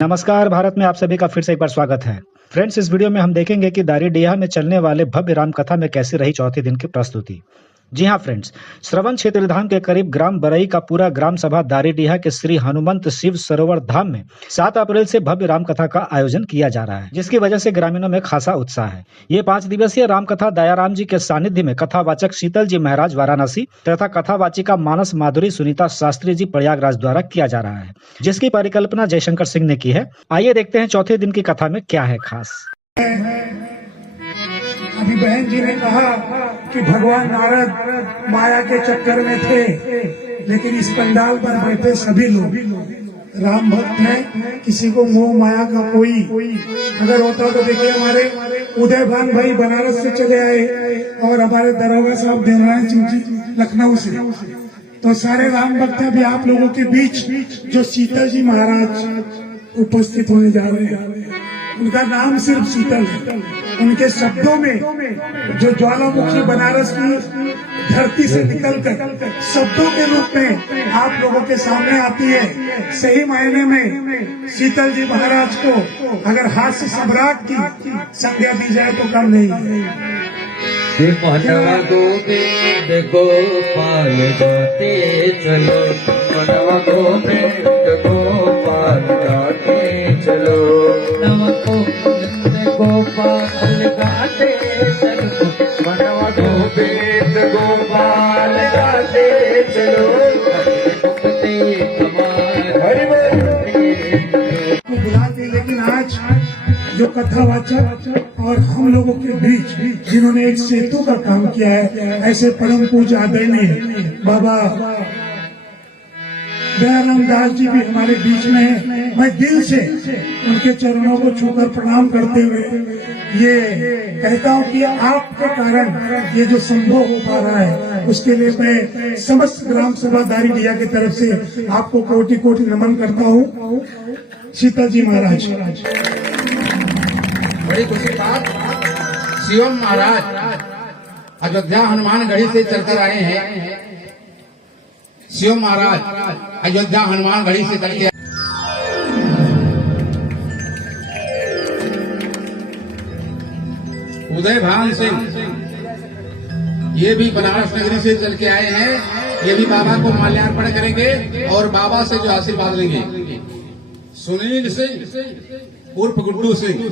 नमस्कार भारत में आप सभी का फिर से एक बार स्वागत है। फ्रेंड्स, इस वीडियो में हम देखेंगे कि दारीडीहा में चलने वाले भव्य राम कथा में कैसी रही चौथे दिन की प्रस्तुति। जी हाँ फ्रेंड्स, श्रवण क्षेत्र धाम के करीब ग्राम बरई का पूरा ग्राम सभा दारीडीहा के श्री हनुमंत शिव सरोवर धाम में 7 अप्रैल से भव्य राम कथा का आयोजन किया जा रहा है, जिसकी वजह से ग्रामीणों में खासा उत्साह है। ये 5 दिवसीय राम कथा दयाराम जी के सानिध्य में कथावाचक शीतल जी महाराज वाराणसी तथा कथावाचिका मानस माधुरी सुनीता शास्त्री जी प्रयागराज द्वारा किया जा रहा है, जिसकी परिकल्पना जयशंकर सिंह ने की है। आइए देखते हैं चौथे दिन की कथा में क्या है खास। अभी बहन जी ने कहा कि भगवान नारद माया के चक्कर में थे, लेकिन इस पंडाल पर बैठे सभी लोग राम भक्त हैं। किसी को मोह माया का कोई अगर होता तो देखिए, हमारे उदय भान भाई बनारस से चले आए और हमारे दरोगा साहब देवराज सिंह जी लखनऊ से, तो सारे राम भक्त अभी आप लोगों के बीच जो शीतल जी महाराज उपस्थित होने जा रहे हैं। उनका नाम सिर्फ शीतल है, उनके शब्दों में जो ज्वालामुखी बनारस की धरती से निकलकर शब्दों के रूप में आप लोगों के सामने आती है। सही मायने में शीतल जी महाराज को अगर हास्य सम्राट की संज्ञा दी जाए तो कम नहीं है। मनवा गोविंद गोपाल गाते चलो, मनवा गोविंद गोपाल गाते चलो, मनवा गोविंद गोपाल गाते चलो, मनवा गोविंद गोपाल गाते चलो, बुलाते। लेकिन आज जो कथावाचक और हम लोगों के बीच जिन्होंने एक सेतु का काम किया है, ऐसे परम पूज्य आदरणीय बाबा दयाराम दास जी भी हमारे बीच में है। मैं दिल से उनके चरणों को छूकर प्रणाम करते हुए ये कहता हूँ कि आपके कारण ये जो संभव हो पा रहा है, उसके लिए मैं समस्त ग्राम सभा दारीडीहा की तरफ से आपको कोटि कोटि नमन करता हूँ। शीतल जी महाराज। बड़ी खुशी बात, शिवम महाराज अयोध्या हनुमानगढ़ी से चलकर आए हैं। शिवम महाराज अयोध्या हनुमानगढ़ी से चल के उदय भान सिंह ये भी बनारस नगरी से चल के आए हैं। ये भी बाबा को माल्यार्पण करेंगे और बाबा से जो आशीर्वाद लेंगे। सुनील सिंह उर्फ गुड्डू सिंह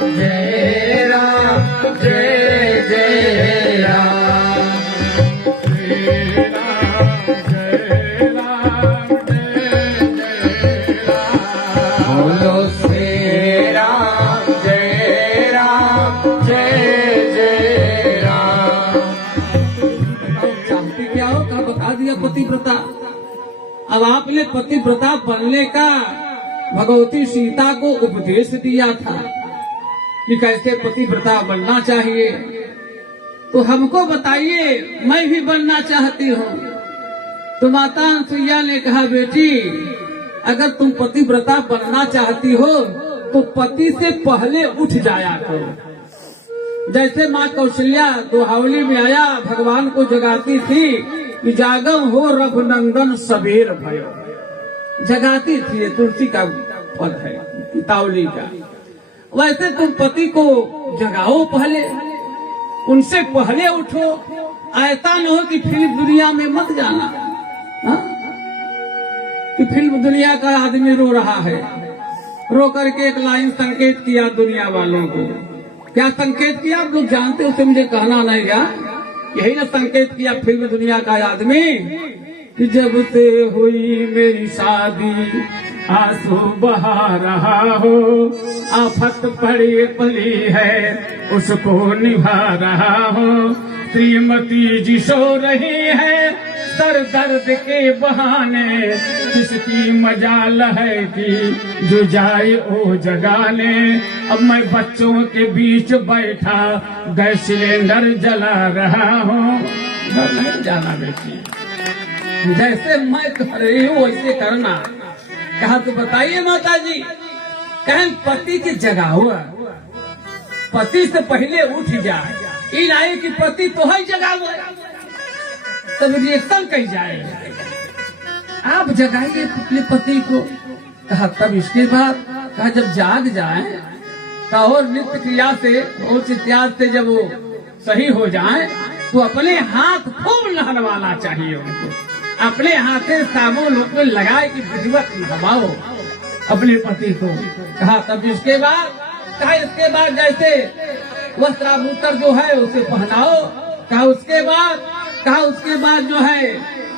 जय राम जय जय राम, जय राम जय राम जय जय राम, बोलो श्री राम जय राम जय जय राम। चाहती क्या हो का बता दिया पतिव्रता। अब आपने पतिव्रता बनने का भगवती सीता को उपदेश दिया था कि कैसे पतिव्रता बनना चाहिए, तो हमको बताइए, मैं भी बनना चाहती हूँ। तो माता अनसुईया ने कहा, बेटी अगर तुम पतिव्रता बनना चाहती हो तो पति से पहले उठ जाया करो। जैसे माँ कौशल्या दोहावली में आया भगवान को जगाती थी कि जागम हो रघुनंदन सबेर भयो, जगाती थी। तुलसी का फल है, तावली का। वैसे तुम पति को जगाओ, पहले उनसे पहले उठो। ऐसा न हो कि फिल्म दुनिया में मत जाना, हा? कि फिल्म दुनिया का आदमी रो रहा है, रो करके एक लाइन संकेत किया दुनिया वालों को। क्या संकेत किया आप लोग जानते हो, तो मुझे कहना नहीं गया। यही ना संकेत किया फिल्म दुनिया का आदमी कि जब से हुई मेरी शादी आंसू बहा रहा हो, आफत पड़ी पली है उसको निभा रहा हो, श्रीमती जी सो रही है सर दर्द के बहाने, किसकी मजाल है कि जो जाए ओ जगाने। अब मैं बच्चों के बीच बैठा गैस सिलेंडर जला रहा हूँ, घर नहीं जाना बेटी। जैसे मैं कर रही हूँ वैसे करना। कहा तो बताइए माता जी, कहें पति की जगह हुआ, पति से पहले उठ जाए। ई नहीं कि पति तो है जगाओ, तब रिएक्शन कही जाए। आप जगाइए अपने पति को। कहा तब इसके बाद कहा जब जाग जाए तो और नित्य क्रिया से और इत्यादि से जब वो सही हो जाए तो अपने हाथ खूब नहलवाना चाहिए उनको, अपने हाथ से साबुन को लगाए कि विधिवत नहवाओ अपने पति को। कहा तब इसके बाद कहा इसके बाद जैसे वस्त्राभूषण जो है उसे पहनाओ। कहा उसके बाद जो है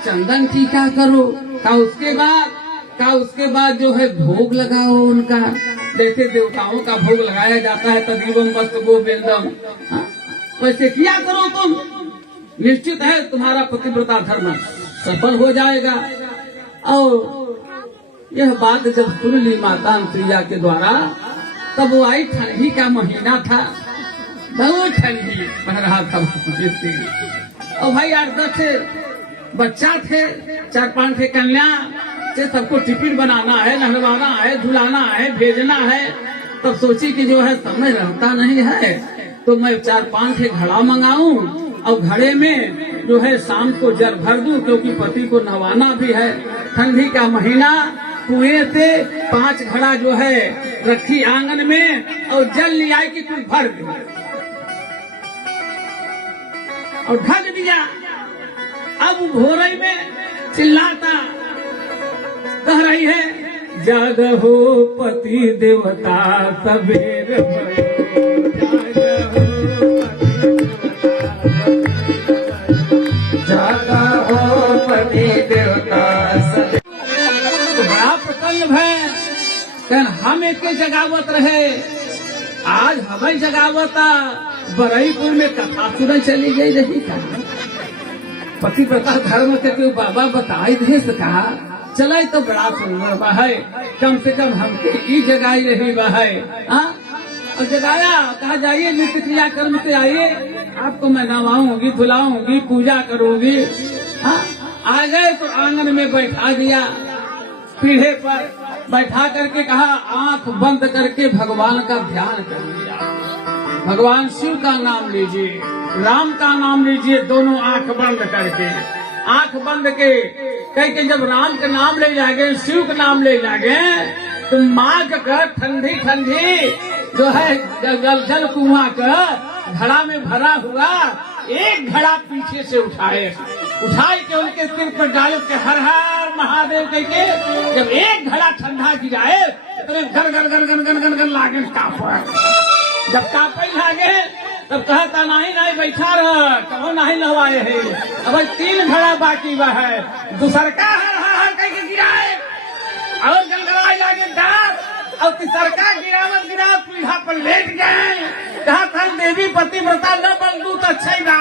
चंदन टीका करो। कहा उसके बाद जो है भोग लगाओ उनका, जैसे देवताओं का भोग लगाया जाता है तदीवम वस्तु गोविंदम, वैसे किया करो तुम। निश्चित है तुम्हारा पतिव्रता धर्म सफल हो जाएगा। और यह बात जब सुन ली माता अनुसुईया के द्वारा तब वो आई, ठंडी का महीना था, बहुत ठंडी पड़ रहा था। और भाई 8-10 बच्चा थे, 4-5 थे कन्या से सबको टिफिन बनाना है, नहलवाना है, धुलाना है, भेजना है। तब सोची कि जो है समय रहता नहीं है तो मैं 4-5 घड़ा मंगाऊं और घड़े में जो है शाम को जल भर दूं, क्योंकि पति को नहवाना भी है। ठंडी का महीना, कुएं से 5 घड़ा जो है रखी आंगन में और जल ले आई कि तुम भर दो और ढक दिया। अब भोरई में चिल्लाता कह रही है, जागहो पति देवता सबेर भयो, जागहो पति देवता सबेर। तो बड़ा प्रसन्न है, कहन हम एक जगावत रहे, आज हमें जगावता। बरईपुर में कथा सुन चली गई रही का पतिव्रता धर्म के कोई बाबा बताई दे सका चला तो बड़ा सुंदर बा है, कम से कम हमके ई जगाई रही बा है। और जगाया, कहा जाइए नित्य क्रिया कर्म से आइए, आपको मैं नहवाऊंगी, धुलाऊंगी, पूजा करूंगी। आ गए तो आंगन में बैठा दिया, पीढ़े पर बैठा करके कहा आंख बंद करके भगवान का ध्यान कर लिया। भगवान शिव का नाम लीजिए, राम का नाम लीजिए, दोनों आंख बंद करके। आंख बंद के कह के जब राम का नाम ले जाएंगे, शिव का नाम ले जाएंगे तो माँ का ठंडी ठंडी जो है जल कुआं का घड़ा में भरा हुआ एक घड़ा पीछे से उठाए के उनके सिर पर डाले के हर हर महादेव कह के जब एक घड़ा ठंडा गिराए तो घर घर घर घर घर घर घर लागे कांपे। जब कांपे लागे तब कहता नहीं बैठा रह, कहो नहीं नहवाए है, अब 3 घड़ा बाकी बा है। दूसर का हर कह के गिराए और गलगलाए लागे डार और तीसरका गिरावत पीढ़ा पर लेट गए। कहा था देवी पतिव्रता न बनतू तो अच्छा ही बा,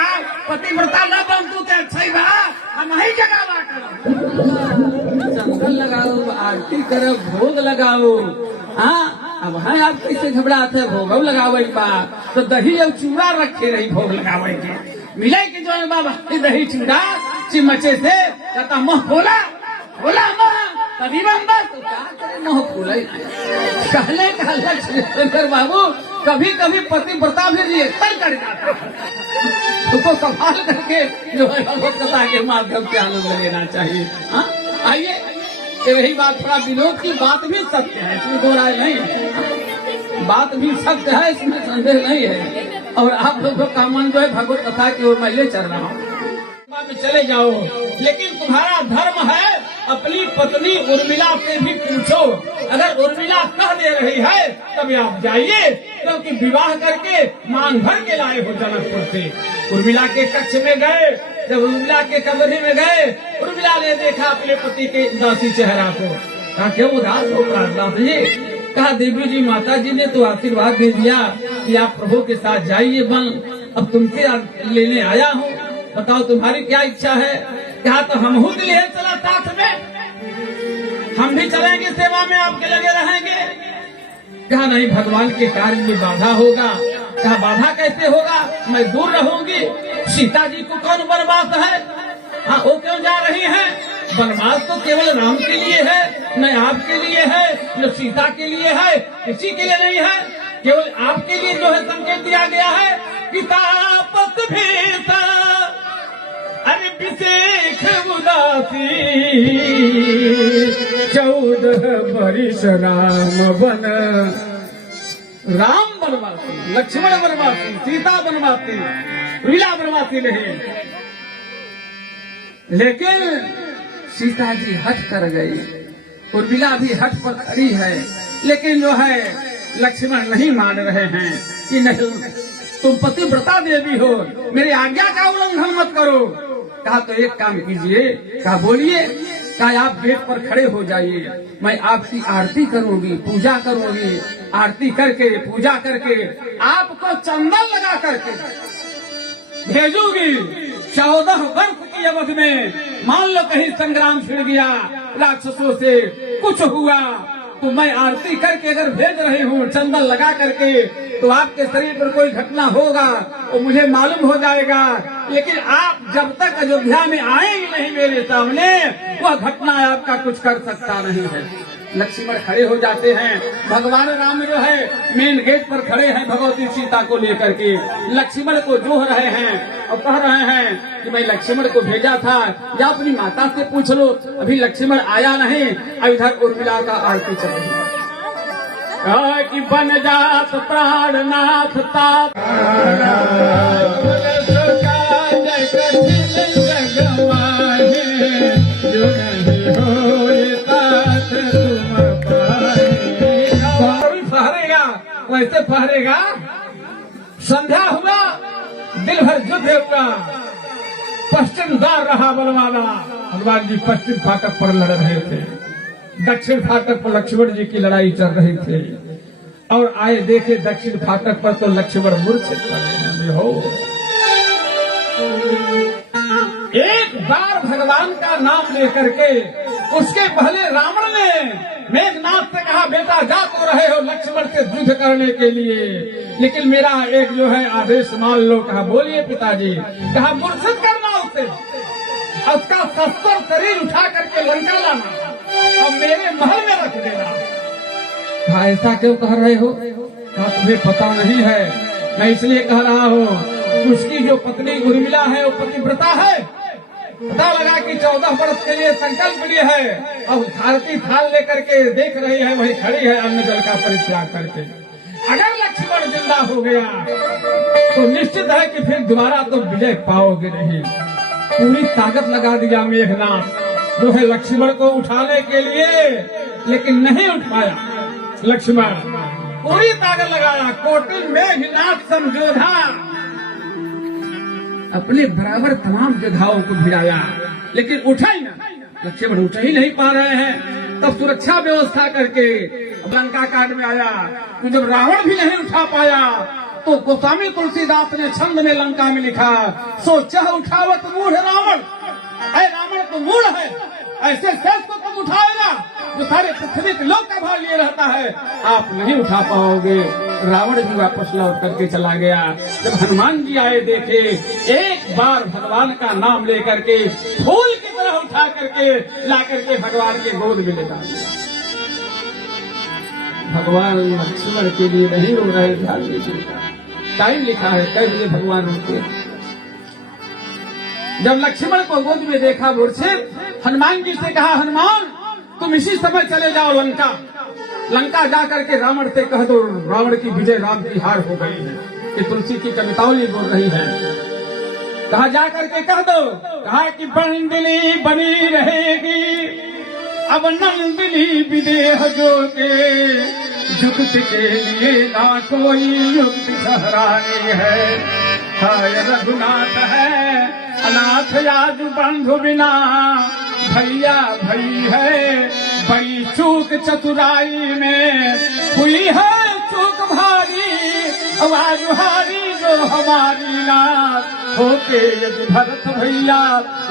पतिव्रता न बनतू तो अच्छा ही बा, हम ही जगावा करो, चंदन लगाओ, आरती करो, भोग लगाओ। अब है आप कैसे घबराते, भोग लगाओ बा तो दही और चूड़ा रखे रही भोग लगावे के मिले के जो है बाबा दही चूड़ा चिमचे से कहता मुँह खोला तभी बस क्या करे मुँह खोला कहले का लक्ष्य बाबू कभी कभी पतिव्रता भी रिएक्शन कर जाता है, उसको संभाल करके जो है भगवत कथा के माध्यम से आनंद लेना चाहिए। आइए यही बात, थोड़ा विनोद की बात भी सत्य है, इसमें दो राय नहीं है, बात भी सत्य है, इसमें संदेह नहीं है। और आप लोगों का मन जो है भगवत कथा की ओर मैं ले चल रहा हूँ, चले जाओ, लेकिन तुम्हारा धर्म है अपनी पत्नी उर्मिला से भी पूछो। अगर उर्मिला कह दे रही है तब आप जाइए, क्योंकि विवाह करके मांग भर के लाए हो जनकपुर से। उर्मिला के कक्ष में गए, जब उर्मिला के कमरे में गए, उर्मिला ने देखा अपने पति के उदासी चेहरा को, कहा क्यों उदास हो प्रार्थना से? कहा देवी जी माता जी ने तो आशीर्वाद दे दिया कि आप प्रभु के साथ जाइए बन, अब तुमसे लेने आया हूँ, बताओ तुम्हारी क्या इच्छा है? कहा तो हम खुद लिए चला साथ में, हम भी चलेंगे सेवा में, आपके लगे रहेंगे। कहा नहीं भगवान के कार्य में बाधा होगा। कहा बाधा कैसे होगा, मैं दूर रहूंगी, सीता जी को कौन वनवास है? हाँ वो क्यों जा रही हैं? वनवास तो केवल राम के लिए है, न आपके लिए है, न सीता के लिए है, किसी के लिए नहीं है, केवल आपके लिए जो है संकेत दिया गया है। कितापत भीता अरे विशेख उदासी 14 बरिस राम बनवासी लक्ष्मण बनवासी सीता बनवासी लीला बनवासी नहीं, लेकिन सीता जी हट कर गई, उर्मिला भी हट पर खड़ी है, लेकिन जो है लक्ष्मण नहीं मान रहे हैं कि नहीं तुम पतिव्रता देवी हो, मेरी आज्ञा का उल्लंघन मत करो। कहा तो एक काम कीजिए, कहा बोलिए, कहा आप गेट पर खड़े हो जाइए, मैं आपकी आरती करूंगी, पूजा करूंगी, आरती करके पूजा करके आपको चंदन लगा करके भेजूंगी। 14 वर्ष की अवधि में मान लो कहीं संग्राम छिड़ गया, राक्षसों से कुछ हुआ, तो मैं आरती करके अगर भेज रही हूँ चंदन लगा करके, तो आपके शरीर पर कोई घटना होगा वो मुझे मालूम हो जाएगा, लेकिन आप जब तक अयोध्या में आएंगे नहीं मेरे सामने, वह घटना आपका कुछ कर सकता नहीं है। लक्ष्मण खड़े हो जाते हैं, भगवान राम जो है मेन गेट पर खड़े हैं भगवती सीता को लेकर के, लक्ष्मण को जोह रहे हैं और कह रहे हैं कि मैं लक्ष्मण को भेजा था, या अपनी माता से पूछ लो, अभी लक्ष्मण आया नहीं। अब इधर उर्मिला का आरती चल रही है कि बन जात प्राणनाथ तात वैसे पहरेगा। संध्या हुआ, दिल भर युद्ध हुआ, पश्चिम द्वार रहा बलवाना। हनुमान जी पश्चिम फाटक पर लड़ रहे थे, दक्षिण फाटक पर लक्ष्मण जी की लड़ाई चल रही थी, और आए देखे दक्षिण फाटक पर तो लक्ष्मण मूर्छित पड़े हो। एक बार भगवान का नाम लेकर के उसके पहले रावण ने मेघनाथ से कहा, बेटा जा तो रहे हो लक्ष्मण से युद्ध करने के लिए, लेकिन मेरा एक जो है आदेश मान लो। कहा बोलिए पिताजी। कहा मूर्छित करना उसे, उसका शस्त्र शरीर उठा करके लंका लाना और मेरे महल में रख देना। कहा ऐसा क्यों कह रहे हो? कहा तुम्हें पता नहीं है, मैं इसलिए कह रहा हूँ, उसकी जो पत्नी उर्मिला है वो पतिव्रता है, पता लगा कि 14 वर्ष के लिए संकल्प लिए है, अब भारती थाल लेकर के देख रही है, वही खड़ी है अन्न जल का परित्याग करके। अगर लक्ष्मण जिंदा हो गया तो निश्चित है कि फिर दोबारा तो विजय पाओगे नहीं। पूरी ताकत लगा दिया मेघनाथ जो है लक्ष्मण को उठाने के लिए, लेकिन नहीं उठ पाया लक्ष्मण। पूरी ताकत लगाया, कोटिल मेघनाथ समझोधा, अपने बराबर तमाम योद्धाओं को भिड़ाया, लेकिन उठा ही ना, लक्ष्मण उठ ही नहीं पा रहे हैं। तब सुरक्षा व्यवस्था करके लंका कांड में आया, तो जब रावण भी नहीं उठा पाया तो गोस्वामी तुलसीदास ने छंद में लंका में लिखा, सोचा उठावत मूढ़ रावण, अरे रावण तो मूढ़ है, ऐसे शेष को तुम उठाएगा जो सारे पृथ्वी के लोक का भार लिए रहता है, आप नहीं उठा पाओगे। रावण भी वापस लौट करके चला गया। जब हनुमान जी आए देखे, एक बार भगवान का नाम लेकर के फूल की तरह उठा करके ला करके भगवान के गोद में लगा दिया। भगवान लक्ष्मण के लिए नहीं रो रहे, ध्यान दीजिए, टाइम लिखा है कई बजे भगवान रोते। जब लक्ष्मण को गोद में देखा मूर्छित, हनुमान जी से कहा, हनुमान तुम इसी समय चले जाओ लंका, लंका जा करके रावण से कह दो रावण की विजय, राम की हार हो गई है। कि तुलसी की कवितावली बोल रही है। कहा जा करके कह दो, कहा कि बंदिनी बनी रहेगी, अब नंदिनी विदेह जोगे, युक्त के लिए ना कोई युक्त ठहरानी है। हाय रघुनाथ है अनाथ याद बंधु बिना, भैया भई है बड़ी चूक चतुराई में, हुई है चूक भारी आवाज हारी जो हमारी नाथ, होते यदि भरत भैया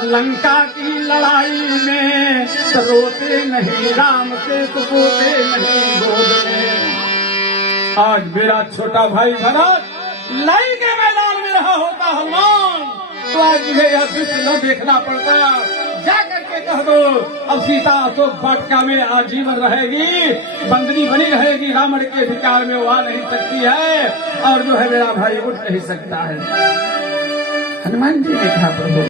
लंका की लड़ाई में, तो रोते नहीं राम से तो सोते नहीं गोद में। आज मेरा छोटा भाई भरत लड़ाई के मैदान में रहा होता हनुमान, तो आज मुझे यह दृश्य न देखना पड़ता। जा करके कह दो अब सीता अशोक वाटिका में आजीवन रहेगी, बंदनी बनी रहेगी, रावण के अधिकार में वो आ नहीं सकती है और जो है मेरा भाई उठ नहीं सकता है। हनुमान जी ने कहा प्रभु